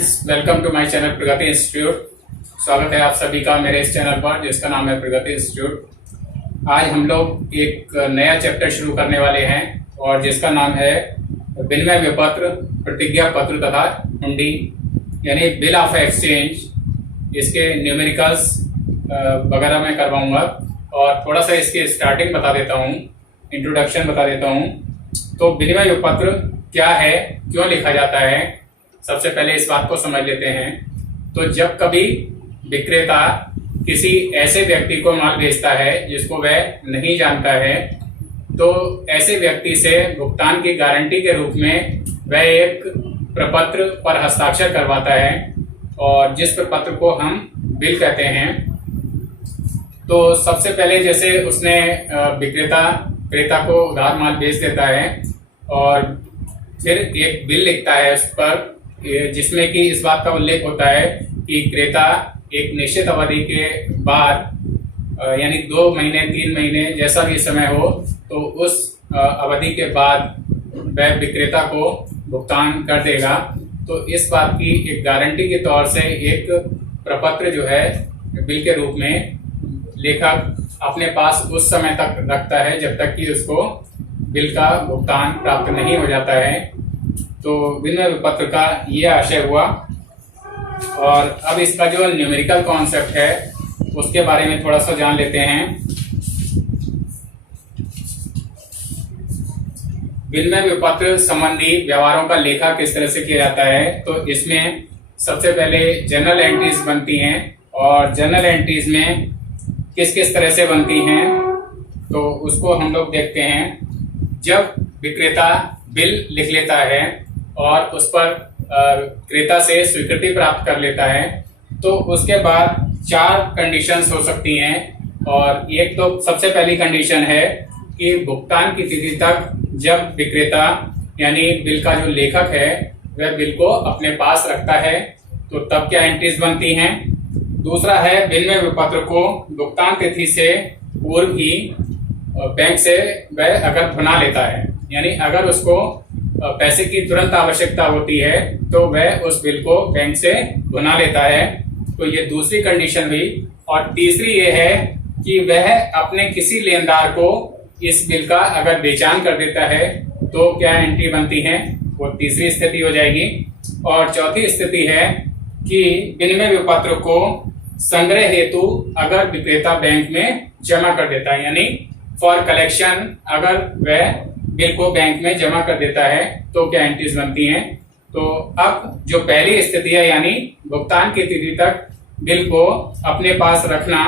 Friends, welcome to my channel Pragati Institute. स्वागत है आप सभी का मेरे इस चैनल पर जिसका नाम है प्रगति इंस्टीट्यूट। आज हम लोग एक नया चैप्टर शुरू करने वाले हैं और जिसका नाम है विनिमय विपत्र, प्रतिज्ञा पत्र तथा हुंडी यानी बिल ऑफ एक्सचेंज। इसके न्यूमेरिकल्स वगैरह मैं करवाऊंगा और थोड़ा सा इसकी स्टार्टिंग बता देता हूँ, इंट्रोडक्शन बता देता हूँ। तो विनिमय विपत्र क्या है, क्यों लिखा जाता है, सबसे पहले इस बात को समझ लेते हैं। तो जब कभी विक्रेता किसी ऐसे व्यक्ति को माल बेचता है जिसको वह नहीं जानता है, तो ऐसे व्यक्ति से भुगतान की गारंटी के रूप में वह एक प्रपत्र पर हस्ताक्षर करवाता है और जिस प्रपत्र को हम बिल कहते हैं। तो सबसे पहले जैसे उसने विक्रेता क्रेता को उधार माल बेच देता है और फिर एक बिल लिखता है उस पर, जिसमें कि इस बात का उल्लेख होता है कि क्रेता एक निश्चित अवधि के बाद यानी 2 महीने 3 महीने जैसा भी समय हो, तो उस अवधि के बाद वह विक्रेता को भुगतान कर देगा। तो इस बात की एक गारंटी के तौर से एक प्रपत्र जो है बिल के रूप में लेखक अपने पास उस समय तक रखता है जब तक कि उसको बिल का भुगतान प्राप्त नहीं हो जाता है। तो विनिमय विपत्र का ये आशय हुआ। और अब इसका जो न्यूमेरिकल कॉन्सेप्ट है उसके बारे में थोड़ा सा जान लेते हैं। विनिमय विपत्र संबंधी व्यवहारों का लेखा किस तरह से किया जाता है, तो इसमें सबसे पहले जर्नल एंट्रीज बनती हैं और जर्नल एंट्रीज में किस किस तरह से बनती हैं तो उसको हम लोग देखते हैं। जब विक्रेता बिल लिख लेता है और उस पर क्रेता से स्वीकृति प्राप्त कर लेता है, तो उसके बाद 4 कंडीशंस हो सकती हैं। और एक तो सबसे पहली कंडीशन है कि भुगतान की तिथि तक जब विक्रेता यानी बिल का जो लेखक है वह बिल को अपने पास रखता है, तो तब क्या एंट्रीज बनती हैं। दूसरा है विनिमय विपत्र को भुगतान तिथि से पूर्व ही बैंक से वह अगर भुना लेता है, यानी अगर उसको पैसे की तुरंत आवश्यकता होती है तो वह उस बिल को बैंक से भुना लेता है। तो ये दूसरी कंडीशन हुई। और तीसरी ये है कि वह अपने किसी लेनदार को इस बिल का अगर बेचान कर देता है तो क्या एंट्री बनती है, वो तीसरी स्थिति हो जाएगी। और चौथी स्थिति है कि विनिमय विपत्र को संग्रह हेतु अगर विक्रेता बैंक में जमा कर देता है, यानी फॉर कलेक्शन अगर वह बिल को बैंक में जमा कर देता है तो क्या एंट्रीज बनती हैं। तो अब जो पहली स्थिति है यानी भुगतान की तिथि तक बिल को अपने पास रखना,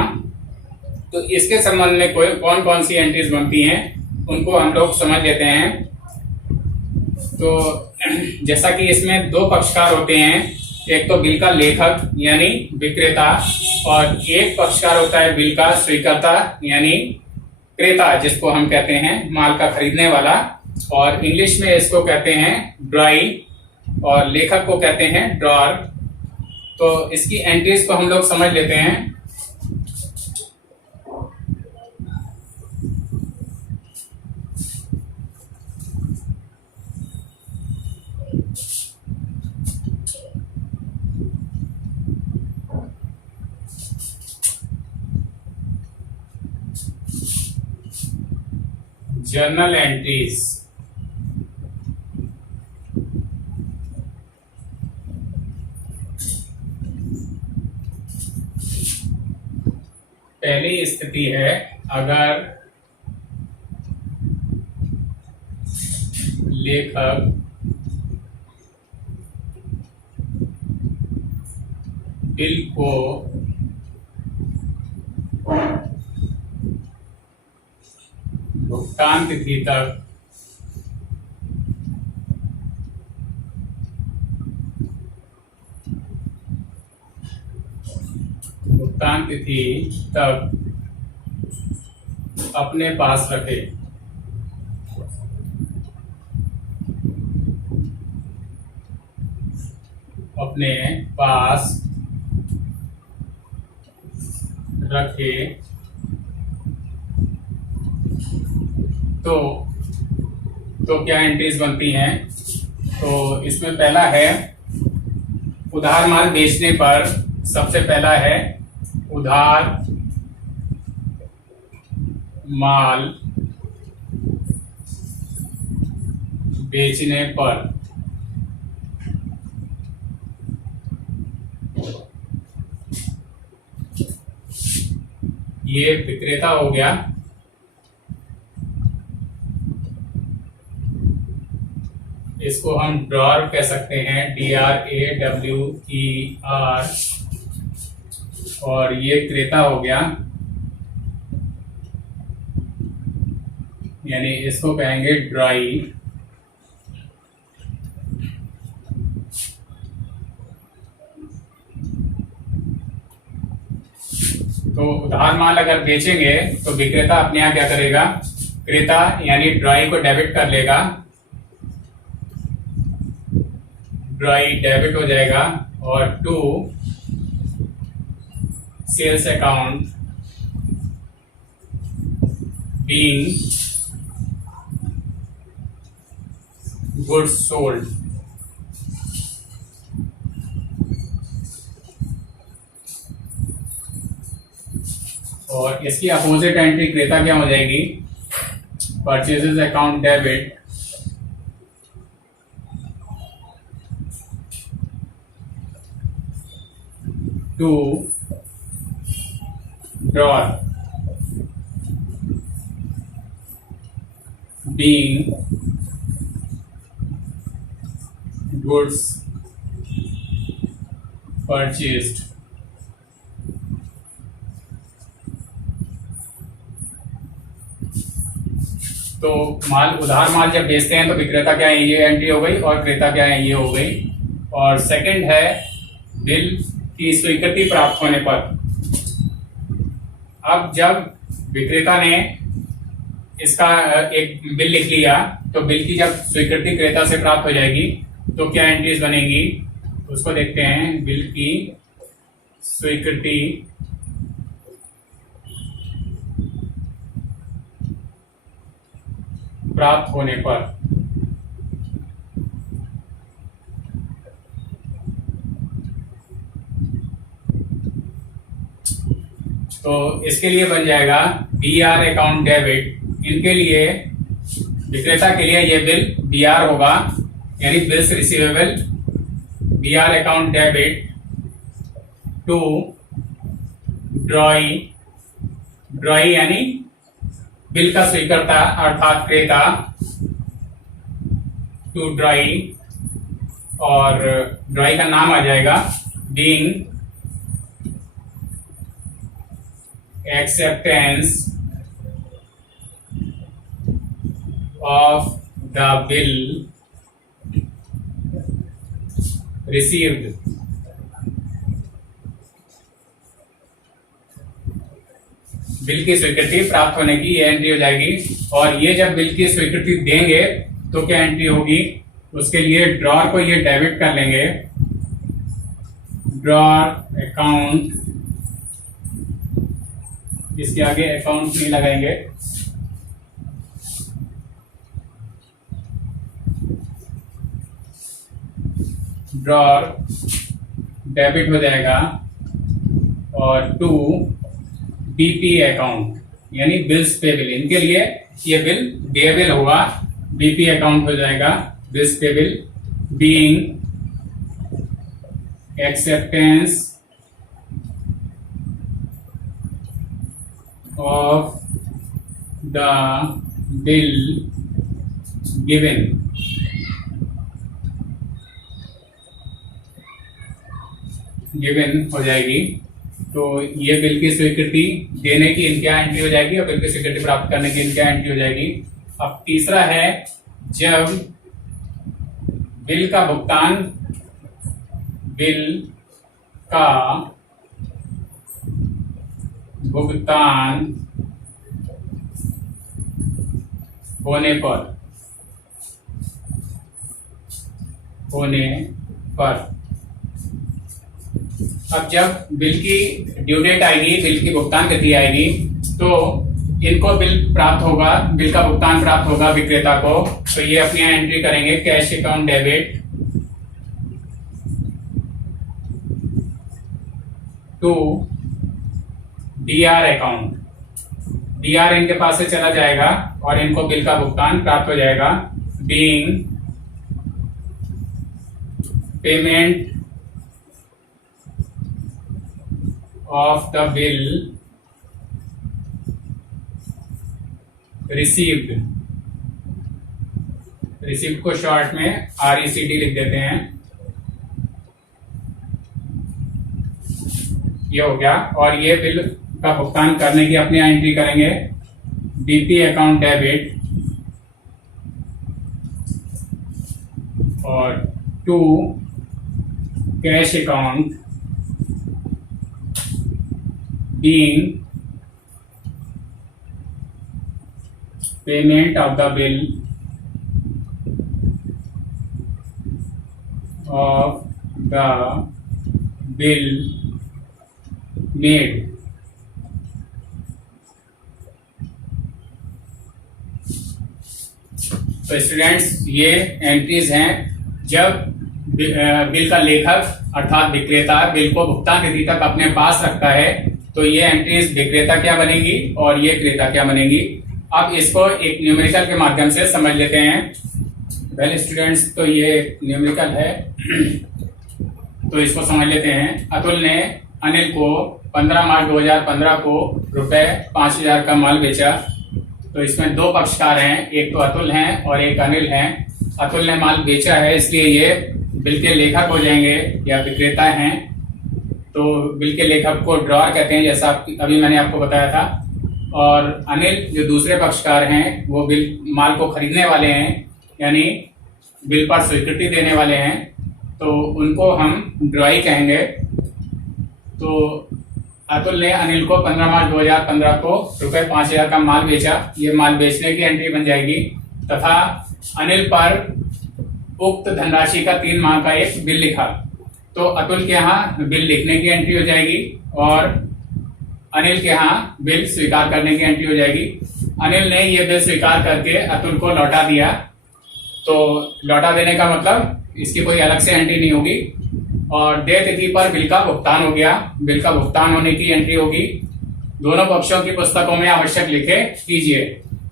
तो इसके संबंध में कौन कौन सी एंट्रीज बनती हैं उनको हम लोग समझ लेते हैं। तो जैसा कि इसमें 2 पक्षकार होते हैं, एक तो बिल का लेखक यानी विक्रेता और एक पक्षकार होता है बिल का स्वीकर्ता यानी क्रेता, जिसको हम कहते हैं माल का खरीदने वाला। और इंग्लिश में इसको कहते हैं ड्राई और लेखक को कहते हैं ड्रॉअर। तो इसकी एंट्रीज को हम लोग समझ लेते हैं। जर्नल एंट्रीज, पहली स्थिति है अगर लेखक बिल को भुगतान तिथि तक अपने पास रखे। अपने पास रखे तो क्या एंट्रीज बनती हैं। तो इसमें पहला है उधार माल बेचने पर सबसे पहला है उधार माल बेचने पर ये विक्रेता हो गया। इसको हम ड्रॉर कह सकते हैं, DRAWER, और ये क्रेता हो गया, यानी इसको कहेंगे ड्राई। तो उधार माल अगर बेचेंगे तो विक्रेता अपने यहाँ क्या करेगा, क्रेता यानी ड्राई को डेबिट कर लेगा, ड्राई डेबिट हो जाएगा, और to sales account being goods sold. और इसकी अपोजिट एंट्री क्रेता क्या हो जाएगी, purchases account debit to drawer being goods purchased. तो उधार माल जब बेचते हैं तो विक्रेता क्या है, ये एंट्री हो गई, और क्रेता क्या है, ये हो गई। और सेकंड है बिल की स्वीकृति प्राप्त होने पर। अब जब विक्रेता ने इसका एक बिल लिख लिया तो बिल की जब स्वीकृति क्रेता से प्राप्त हो जाएगी तो क्या एंट्रीज बनेगी, उसको देखते हैं। बिल की स्वीकृति प्राप्त होने पर तो इसके लिए बन जाएगा BR अकाउंट डेबिट। इनके लिए विक्रेता के लिए ये बिल BR होगा, यानी bills receivable, BR account debit to drawee, drawee यानी बिल का स्वीकर्ता अर्थात क्रेता, टू ड्रॉई, और ड्रॉई का नाम आ जाएगा being acceptance of the bill received। Bill की स्वीकृति प्राप्त होने की ये एंट्री हो जाएगी। और ये जब बिल की स्वीकृति देंगे तो क्या एंट्री होगी, उसके लिए ड्रॉर को ये डेबिट कर लेंगे, ड्रॉर अकाउंट, इसके आगे अकाउंट नहीं लगाएंगे, ड्रॉर डेबिट हो जाएगा, और टू BP अकाउंट यानी बिल्स पेबल। इनके लिए ये बिल पेबल होगा, BP अकाउंट हो जाएगा, bills payable being acceptance of the bill given। Given हो जाएगी। तो ये बिल की स्वीकृति देने की इनका एंट्री हो जाएगी और बिल की स्वीकृति प्राप्त करने की इनका एंट्री हो जाएगी। अब तीसरा है जब बिल का भुगतान, बिल का भुगतान होने पर अब जब बिल की ड्यू डेट आएगी, बिल की भुगतान तिथि आएगी, तो इनको बिल प्राप्त होगा, बिल का भुगतान प्राप्त होगा विक्रेता को। तो ये अपनी एंट्री करेंगे, cash account debit to DR account. DR इनके पास से चला जाएगा और इनको बिल का भुगतान प्राप्त हो जाएगा। Being payment of the bill received. Received को शॉर्ट में RECD लिख देते हैं। ये हो गया। और ये बिल का भुगतान करने की अपनी एंट्री करेंगे। BP अकाउंट डेबिट और to cash account being payment of the bill of the bill made। तो स्टूडेंट्स ये एंट्रीज हैं जब बिल का लेखक अर्थात विक्रेता बिल को भुगतान तिथि तक अपने पास रखता है, तो ये एंट्रीज विक्रेता क्या बनेगी और ये क्रेता क्या बनेगी। अब इसको एक न्यूमेरिकल के माध्यम से समझ लेते हैं। वेल स्टूडेंट्स, तो ये न्यूमेरिकल है तो इसको समझ लेते हैं। अतुल ने अनिल को 15 मार्च 2015 को रुपए 5000 का माल बेचा। तो इसमें दो पक्षकार हैं, एक तो अतुल हैं और एक अनिल हैं। अतुल ने माल बेचा है इसलिए ये बिल के लेखक हो जाएंगे या विक्रेता हैं। तो बिल के लेखक को ड्रॉअर कहते हैं, जैसा अभी मैंने आपको बताया था। और अनिल जो दूसरे पक्षकार हैं वो बिल माल को खरीदने वाले हैं, यानी बिल पर स्वीकृति देने वाले हैं, तो उनको हम ड्रॉई कहेंगे। तो अतुल ने अनिल को 15 मार्च 2015 को रुपए 5000 का माल बेचा। ये माल बेचने की एंट्री बन जाएगी तथा अनिल पर उक्त धनराशि का 3 माह का एक बिल लिखा। तो अतुल के यहाँ बिल लिखने की एंट्री हो जाएगी और अनिल के यहाँ बिल स्वीकार करने की एंट्री हो जाएगी। अनिल ने ये बिल स्वीकार करके अतुल को लौटा दिया। तो लौटा देने का मतलब इसकी कोई अलग से एंट्री नहीं होगी। और देय तिथि पर बिल का भुगतान हो गया। बिल का भुगतान होने की एंट्री होगी। दोनों पक्षों की पुस्तकों में आवश्यक लिखे कीजिए।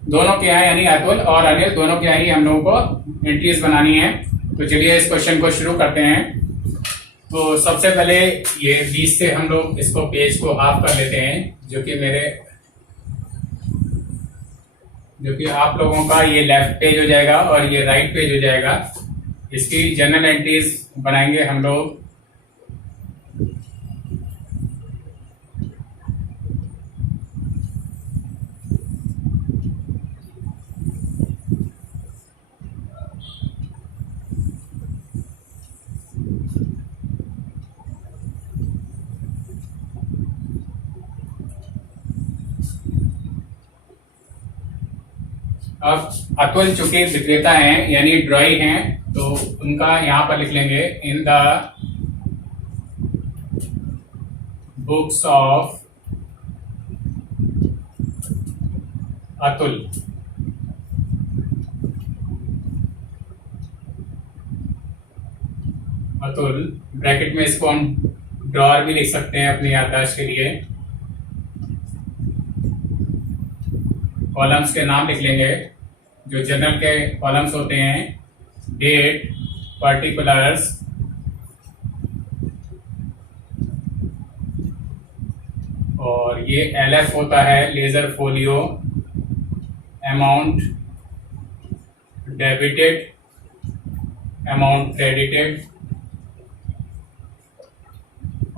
दोनों के यहाँ यानी अतुल और अनिल दोनों के यहाँ ही हम लोगों को एंट्रीज बनानी है। तो चलिए इस क्वेश्चन को शुरू करते हैं। तो सबसे पहले ये 20 से हम लोग इसको पेज को हाफ कर लेते हैं, जो कि आप लोगों का ये लेफ्ट पेज हो जाएगा और ये राइट पेज हो जाएगा। इसकी जनरल एंट्रीज बनाएंगे हम लोग। अब अतुल चूंकि विक्रेता हैं यानी ड्रॉई हैं, तो उनका यहां पर लिख लेंगे in the books of Atul. Atul bracket में इसको हम ड्रॉअर भी लिख सकते हैं अपनी याददाश्त के लिए। कॉलम्स के नाम लिख लेंगे जो जनरल के कॉलम्स होते हैं। डेट, पर्टिकुलर्स, और ये LF होता है laser folio, amount debited, amount credited.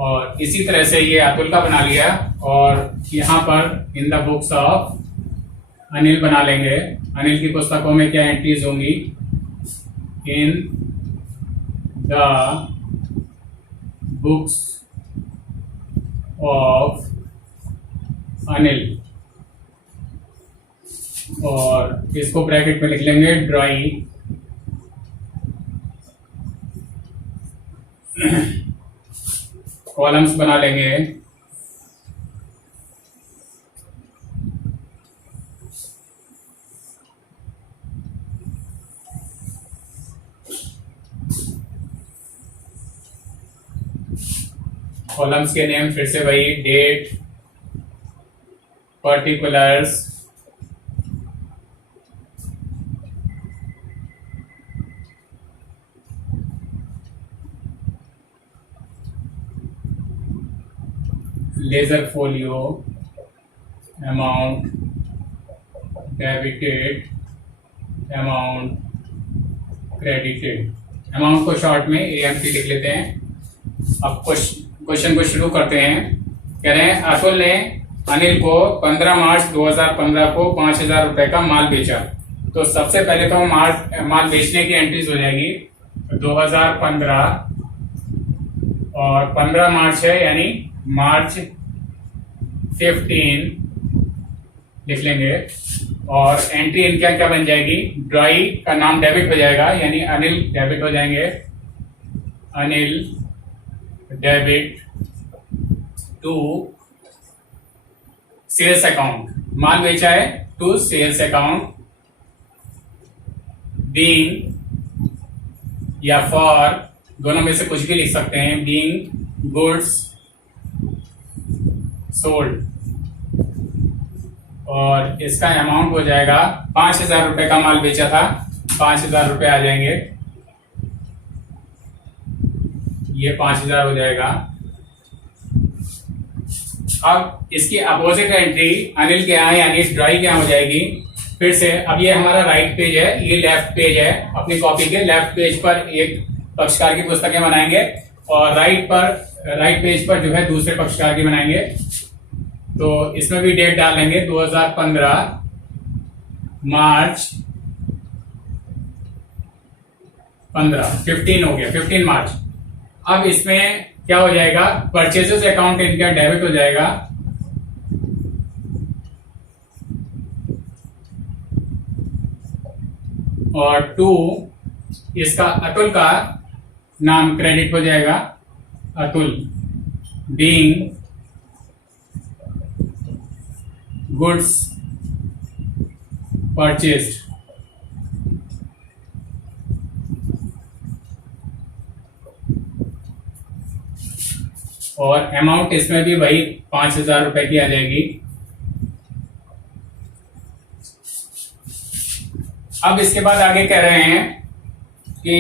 और इसी तरह से ये अतुल का बना लिया और यहाँ पर in the books of Anil बना लेंगे। अनिल की पुस्तकों में क्या एंट्रीज होंगी? In the books of Anil, और इसको ब्रैकेट में लिख लेंगे ड्रॉई। कॉलम्स बना लेंगे। कॉलम्स के नेम फिर से वही, date, particulars, ledger folio, amount, debited, amount credited. Amount को शॉर्ट में AMC लिख लेते हैं। अब क्वेश्चन को शुरू करते हैं। कह रहे हैं अतुल ने अनिल को 15 मार्च 2015 को 5,000 रुपए का माल बेचा। तो सबसे पहले तो माल बेचने की एंट्रीज हो जाएगी 2015 और 15 मार्च है यानी मार्च 15 लिख लेंगे। और एंट्री इनका क्या बन जाएगी, ड्राई का नाम डेबिट हो जाएगा यानी अनिल डेबिट हो जाएंगे, Anil debit to sales account, माल बेचा है टू सेल्स अकाउंट, बीइंग या फॉर दोनों में से कुछ भी लिख सकते हैं, बीइंग गुड्स सोल्ड। और इसका अमाउंट हो जाएगा 5,000 रुपए का माल बेचा था, 5,000 रुपए आ जाएंगे, ये 5,000 हो जाएगा। अब इसकी अपोजिट एंट्री अनिल के यहाँ यानी ड्राई के यहाँ हो जाएगी। फिर से अब ये हमारा राइट पेज है, ये लेफ्ट पेज है। अपनी कॉपी के लेफ्ट पेज पर एक पक्षकार की पुस्तकें बनाएंगे और राइट पेज पर जो है दूसरे पक्षकार की बनाएंगे। तो इसमें भी डेट डाल लेंगे 2015 मार्च 15 हो गया, 15 मार्च। अब इसमें क्या हो जाएगा, परचेजेस अकाउंट इनका डेबिट हो जाएगा और टू इसका अतुल का नाम क्रेडिट हो जाएगा, अतुल बीइंग गुड्स परचेस्ड। और अमाउंट इसमें भी वही 5,000 रुपए की आ जाएगी। अब इसके बाद आगे कह रहे हैं कि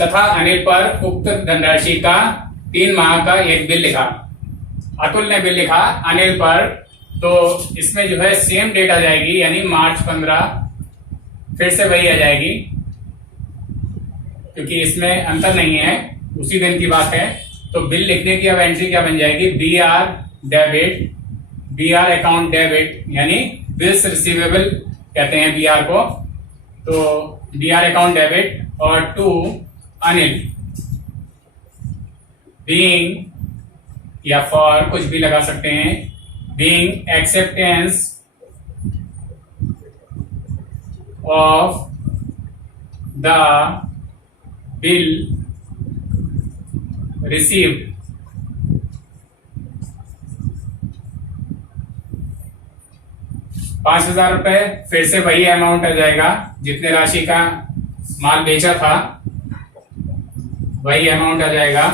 तथा अनिल पर उक्त धनराशि का 3 माह का एक बिल लिखा। अतुल ने बिल लिखा अनिल पर, तो इसमें जो है सेम डेट आ जाएगी यानी मार्च 15, फिर से वही आ जाएगी क्योंकि इसमें अंतर नहीं है, उसी दिन की बात है। तो बिल लिखने की अब एंट्री क्या बन जाएगी, BR debit, BR account debit यानी बिल्स रिसीवेबल कहते हैं BR को। तो BR अकाउंट डेबिट और टू अनिल बीइंग या फॉर कुछ भी लगा सकते हैं, being acceptance of the bill received. ₹5,000 फिर से वही अमाउंट आ जाएगा, जितने राशि का माल बेचा था वही अमाउंट आ जाएगा।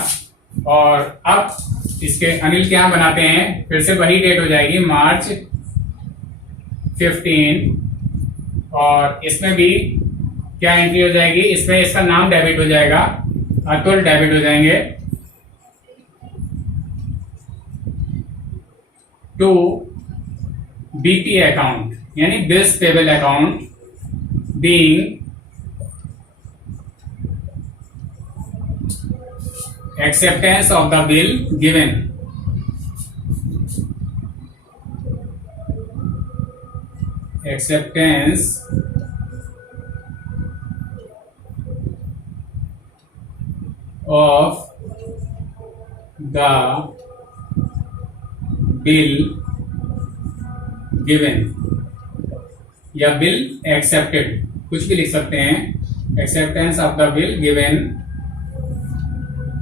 और अब इसके अनिल के यहां बनाते हैं, फिर से वही डेट हो जाएगी मार्च 15। और इसमें भी क्या एंट्री हो जाएगी, इसमें इसका नाम डेबिट हो जाएगा, अतुल डेबिट हो जाएंगे टू BP अकाउंट यानी bills payable account being acceptance of the bill given। acceptance of the bill given या बिल एक्सेप्टेड, कुछ भी लिख सकते हैं, acceptance of the bill given.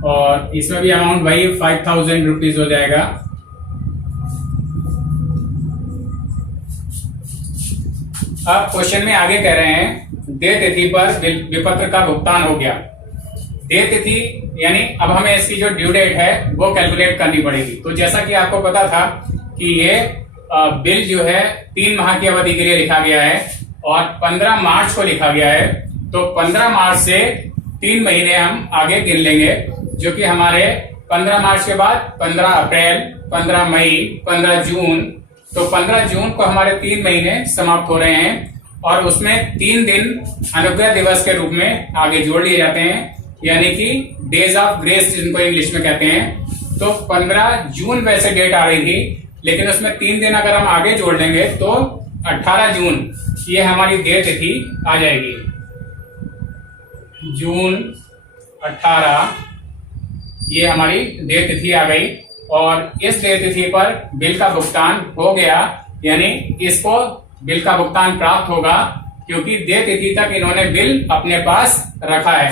और इसमें भी अमाउंट वही 5,000 रुपीज हो जाएगा। अब क्वेश्चन में आगे कह रहे हैं, देय तिथि पर विपत्र का भुगतान हो गया। दे तिथि यानी अब हमें इसकी जो ड्यू डेट है वो कैलकुलेट करनी पड़ेगी। तो जैसा कि आपको पता था कि ये बिल जो है 3 माह की अवधि के लिए लिखा गया है और 15 मार्च को लिखा गया है। तो 15 मार्च से 3 महीने हम आगे गिन लेंगे, जो कि हमारे 15 मार्च के बाद 15 अप्रैल, 15 मई, 15 जून। तो 15 जून को हमारे 3 महीने समाप्त हो रहे हैं और उसमें 3 दिन अनुग्रह दिवस के रूप में आगे जोड़ लिए जाते हैं, यानी कि डेज ऑफ ग्रेस जिनको इंग्लिश में कहते हैं। तो 15 जून वैसे डेट आ रही थी, लेकिन उसमें 3 दिन अगर हम आगे जोड़ लेंगे तो 18 जून ये हमारी देय तिथि आ जाएगी। जून 18 ये हमारी देय तिथि आ गई और इस देय तिथि पर बिल का भुगतान हो गया, यानी इसको बिल का भुगतान प्राप्त होगा क्योंकि देय तिथि तक इन्होंने बिल अपने पास रखा है।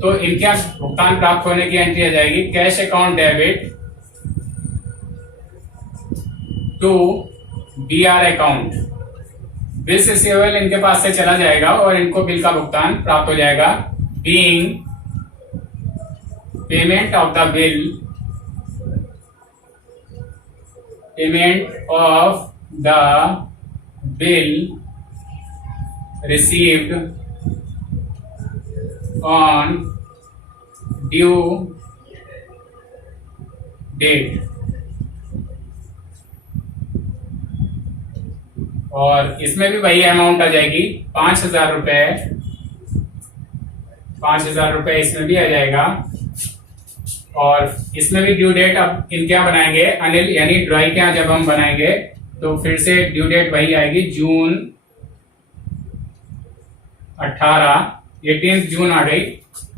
तो इनके भुगतान प्राप्त होने की एंट्री आ जाएगी cash account debit to BR account. Bills receivable इनके पास से चला जाएगा और इनको बिल का भुगतान प्राप्त हो जाएगा। Being payment of the bill, payment of the bill received on due date। और इसमें भी वही अमाउंट आ जाएगी 5,000 रुपए। 5,000 रुपए इसमें भी आ जाएगा और इसमें भी ड्यू डेट अब इनके यहाँ बनाएंगे, अनिल यानी ड्राई के यहाँ जब हम बनाएंगे तो फिर से ड्यू डेट वही आएगी जून 18, 18 जून आ गई।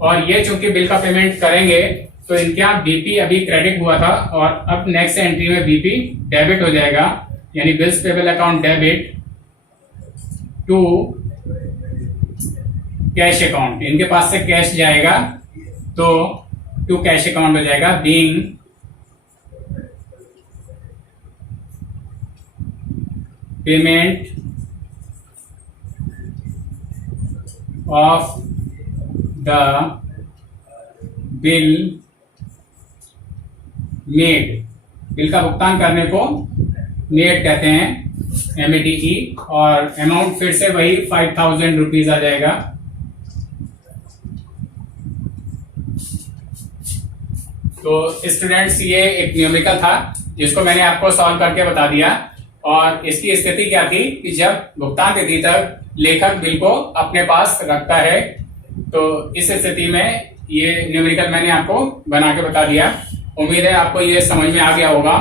और ये चूंकि बिल का पेमेंट करेंगे तो इनके यहाँ बीपी अभी क्रेडिट हुआ था और अब नेक्स्ट एंट्री में बीपी डेबिट हो जाएगा, यानी bills payable account debit to cash account. इनके पास से कैश जाएगा तो टू कैश अकाउंट हो जाएगा। Being payment of the bill made, bill का भुगतान करने को मेड कहते हैं, MEDE। और अमाउंट फिर से वही 5,000 रुपीज आ जाएगा। तो स्टूडेंट्स ये एक न्यूमेरिकल था जिसको मैंने आपको सॉल्व करके बता दिया। और इसकी स्थिति क्या थी कि जब भुगतान तिथि तक लेखक बिल को अपने पास रखता है, तो इस स्थिति में ये न्यूमेरिकल मैंने आपको बना के बता दिया। उम्मीद है आपको ये समझ में आ गया होगा।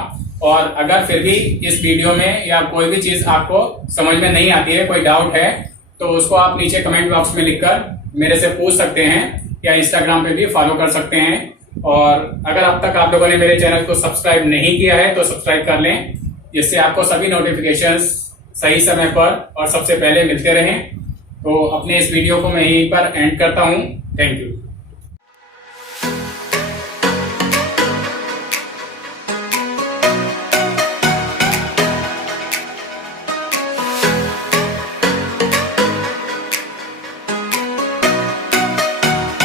और अगर फिर भी इस वीडियो में या कोई भी चीज आपको समझ में नहीं आती है, कोई डाउट है, तो उसको आप नीचे कमेंट बॉक्स में लिखकर मेरे से पूछ सकते हैं या इंस्टाग्राम पे भी फॉलो कर सकते हैं। और अगर अब तक आप लोगों ने मेरे चैनल को सब्सक्राइब नहीं किया है तो सब्सक्राइब कर लें, जिससे आपको सभी नोटिफिकेशंस सही समय पर और सबसे पहले मिलते रहें। तो अपने इस वीडियो को मैं यहीं पर एंड करता हूं। Thank you.